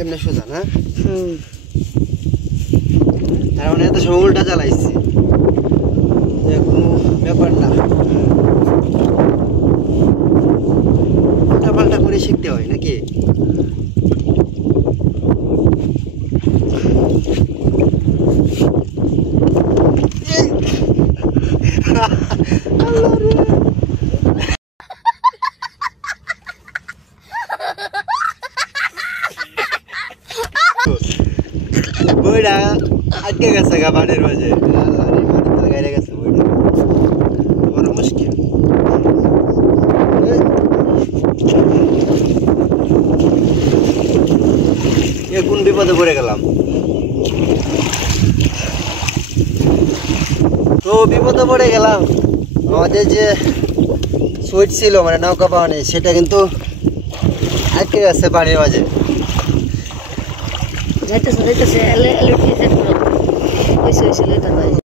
এমনি সোজা না? তার মানে এত সময় উল্টা চালাইছি, কোনো ব্যাপার না। উল্টা পাল্টা করে শিখতে হয় নাকি? বইটা আটকে গেছে গা পানির মাঝে, লাগাই গেছে বইটা, বড় মুশকিল। কোন বিপদে পড়ে গেলাম। তো বিপদে পড়ে গেলাম, আমাদের যে সুইট ছিল মানে নৌকা পাওয়ানি, সেটা কিন্তু আটকে গেছে পানির মাঝে। যাইতেছে